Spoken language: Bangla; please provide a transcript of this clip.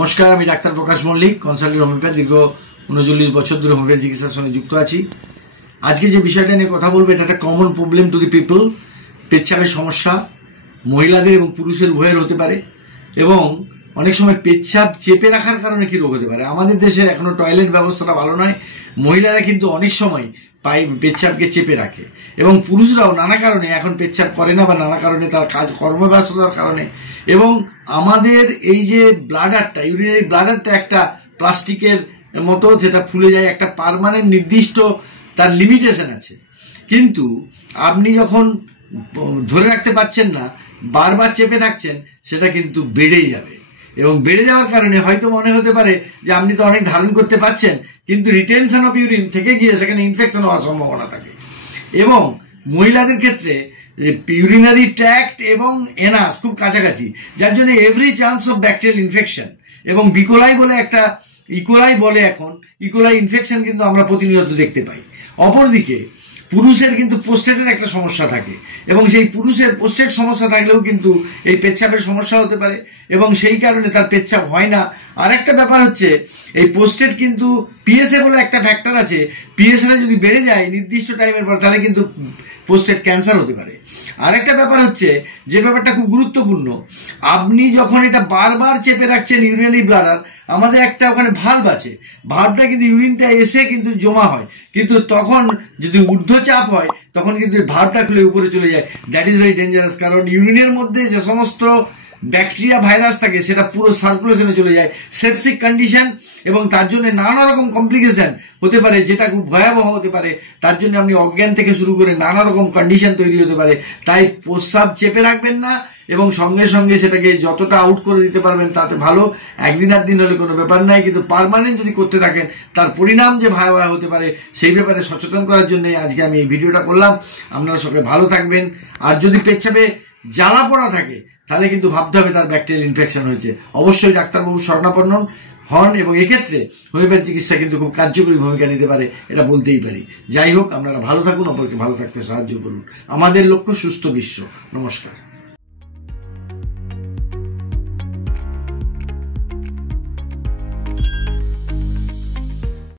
নমস্কার, আমি ডাক্তার প্রকাশ মল্লিক, কনসালটেন্ট হোমিওপ্যাথ। দীর্ঘ 39 বছর ধরে হোমিওপ্যাথি চিকিৎসার সঙ্গে যুক্ত আছি। আজকে যে বিষয়টা নিয়ে কথা বলবো, এটা একটা common problem to the people. পেচ্ছাপের সমস্যা মহিলাদের এবং পুরুষের উভয়ের হতে পারে, এবং অনেক সময় পেচ্ছাপ চেপে রাখার কারণে কি রোগ হতে পারে। আমাদের দেশের এখনো টয়লেট ব্যবস্থাটা ভালো নয়। মহিলারা কিন্তু অনেক সময় পেচ্ছাপকে চেপে রাখে, এবং পুরুষরাও নানা কারণে এখন পেচ্ছাপ করে না, বা নানা কারণে তার কাজ কর্মব্যস্ততার কারণে। এবং আমাদের এই যে ব্লাডারটা, ইউরিনারি ব্লাডারটা একটা প্লাস্টিকের মতো, যেটা ফুলে যায়, একটা পার্মানেন্ট নির্দিষ্ট তার লিমিটেশন আছে। কিন্তু আপনি যখন ধরে রাখতে পারছেন না, বারবার চেপে থাকছেন, সেটা কিন্তু বেড়েই যাবে। এবং বেড়ে যাওয়ার কারণে হয়তো মনে হতে পারে যে আপনি তো অনেক ধারণ করতে পারছেন, কিন্তু রিটেনশন অফ ইউরিন থেকে গিয়ে সেখানে ইনফেকশন হওয়ার সম্ভাবনা থাকে। এবং মহিলাদের ক্ষেত্রে ইউরিনারি ট্র্যাক্ট এবং এনাস খুব কাছাকাছি, যার জন্য every chance of bacterial infection এবং বিকোলাই বলে একটা ইকোলাই বলে, এখন ইকোলাই ইনফেকশন কিন্তু আমরা প্রতিনিয়ত দেখতে পাই। অপরদিকে পুরুষের কিন্তু পোস্টেটের একটা সমস্যা থাকে, এবং সেই পুরুষের পোস্টেট সমস্যা থাকলেও কিন্তু এই পেচ্ছাপের সমস্যা হতে পারে, এবং সেই কারণে তার পেচ্ছাপ হয় না। আর একটা ব্যাপার হচ্ছে, এই পোস্টেট কিন্তু পিএসএ বলে একটা ফ্যাক্টর আছে, পিএসএটা যদি বেড়ে যায় নির্দিষ্ট টাইমের পর, তাহলে কিন্তু পোস্টেট ক্যান্সার হতে পারে। আর একটা ব্যাপার হচ্ছে, যে ব্যাপারটা খুব গুরুত্বপূর্ণ, আপনি যখন এটা বারবার চেপে রাখছেন ইউরিনারি ব্লাডার, আমাদের একটা ওখানে ভালভ আছে, ভালভটা কিন্তু ইউরিনটা এসে কিন্তু জমা হয়, কিন্তু তখন যদি ঊর্ধ্বচাপ হয় তখন কিন্তু ভালভটা খুলে উপরে চলে যায়। দ্যাট ইজ ভেরি ডেঞ্জারাস, কারণ ইউরিনের মধ্যে যে সমস্ত ব্যাকটেরিয়া ভাইরাস থাকে সেটা পুরো সার্কুলেশনে চলে যায়, সেপসিক কন্ডিশন, এবং তার জন্য নানা রকম কমপ্লিকেশন হতে পারে, যেটা খুব ভয়াবহ হতে পারে। তার জন্য আপনি অজ্ঞান থেকে শুরু করে নানা রকম কন্ডিশন তৈরি হতে পারে। তাই প্রস্রাব চেপে রাখবেন না, এবং সঙ্গে সঙ্গে সেটাকে যতটা আউট করে দিতে পারবেন তাতে ভালো। একদিন আর দিন হলে কোনো ব্যাপার নাই, কিন্তু পার্মানেন্ট যদি করতে থাকেন তার পরিণাম যে ভয়াবহ হতে পারে, সেই ব্যাপারে সচেতন করার জন্য আজকে আমি এই ভিডিওটা করলাম। আপনারা সবাই ভালো থাকবেন। আর যদি পেচ্ছাপে জ্বালা পড়া থাকে, তাহলে কিন্তু ভাবতে হবে তার ব্যাকটেরিয়াল ইনফেকশন হয়েছে। অবশ্যই ডাক্তারবাবু শরণাপন্ন হন, এবং এক্ষেত্রে হোমিওপ্যাথি চিকিৎসা কিন্তু খুব কার্যকরী ভূমিকা নিতে পারে, এটা বলতেই পারি। যাই হোক, আপনারা ভালো থাকুন, অপরকে ভালো থাকতে সাহায্য করুন। আমাদের লক্ষ্য সুস্থ বিশ্ব। নমস্কার।